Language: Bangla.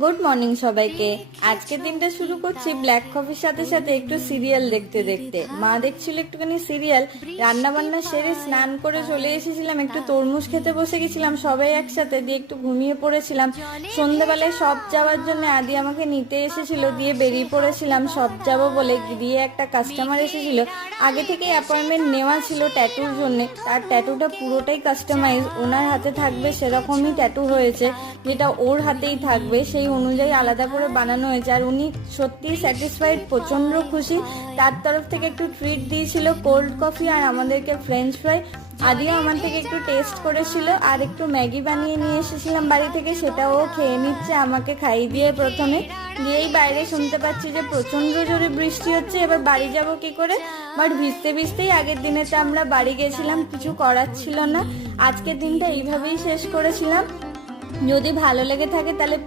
গুড মর্নিং সবাইকে। আজকের দিনটা শুরু করছি ব্ল্যাক কফির সাথে সাথে একটু সিরিয়াল দেখতে দেখতে। মা দেখছিল একটুখানি সিরিয়াল, রান্না বান্না সেরে স্নান করে চলে এসেছিলাম, একটু তরমুজ খেতে বসে গেছিলাম সবাই একসাথে, দিয়ে একটু ঘুমিয়ে পড়েছিলাম। সন্ধ্যাবেলায় সব যাওয়ার জন্য আদি আমাকে নিতে এসেছিল, দিয়ে বেরিয়ে পড়েছিলাম সব যাবো বলে। দিয়ে একটা কাস্টমার এসেছিল, আগে থেকেই অ্যাপয়েন্টমেন্ট নেওয়া ছিল ট্যাটুর জন্য। তার ট্যাটুটা পুরোটাই কাস্টমাইজ, ওনার হাতে থাকবে সেরকমই ট্যাটু হয়েছে, যেটা ওর হাতেই থাকবে সেই অনুযায়ী আলাদা করে বানানো হয়েছে। আর উনি সত্যি স্যাটিসফাইড, প্রচণ্ড খুশি। তার তরফ থেকে একটু ট্রিট দিয়েছিল, কোল্ড কফি আর আমাদেরকে ফ্রেঞ্চ ফ্রাই। আদিও আমার থেকে একটু টেস্ট করেছিল, আর একটু ম্যাগি বানিয়ে নিয়ে এসেছিলাম বাড়ি থেকে, সেটাও খেয়ে নিচ্ছে, আমাকে খাইয়ে দিয়ে প্রথমে। দিয়েই বাইরে শুনতে পাচ্ছি যে প্রচণ্ড জোরে বৃষ্টি হচ্ছে, এবার বাড়ি যাব কি করে। বাট ভিজতে ভিজতেই আগের দিনেতে আমরা বাড়ি গেছিলাম, কিছু করার ছিল না। আজকের দিনটা এইভাবেই শেষ করেছিলাম। যদি ভালো লেগে থাকে তাহলে